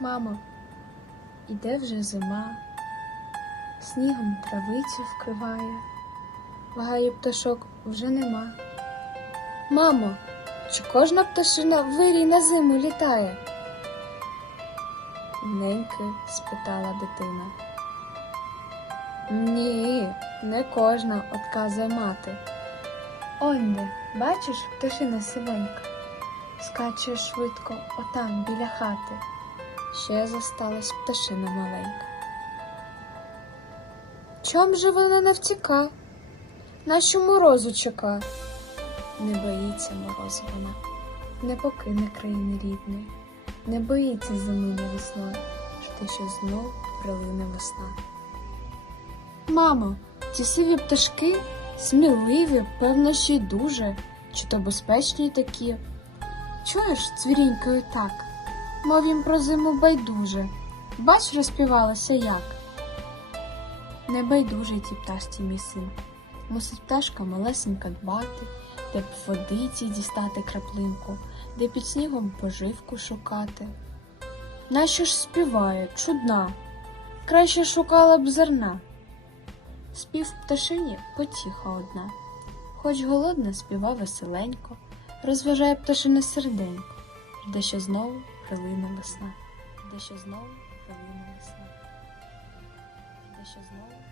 Мамо, іде вже зима, снігом травицю вкриває, вагає пташок вже нема. Мамо, чи кожна пташина в вирій на зиму літає? Неньки спитала дитина. Ні, не кожна, отказує мати. Онде, бачиш, пташина сивенька, скаче швидко отам біля хати. Ще зосталась пташина маленька. Чом же вона не втіка? Нашу морозу чека? Не боїться морозу вона, не покине країни рідної, не боїться зими весною, те, що знов прилине весна. Мамо, ці сиві пташки сміливі, певно, ще й дуже, чи то безпечні такі. Чуєш, цвірінькою так, мов їм про зиму байдуже. Бач, розпівалася як. Не байдужий ті пташці, мій син. Мусить пташка малесенька дбати, де б водиці дістати краплинку, де під снігом поживку шукати. Нащо ж співає, чудна, краще шукала б зерна. Спів пташині потіха одна, хоч голодна співа веселенько, розважає пташине серденько, жде, що знову прилине весна, де ще знову хвилина весна, де ще знову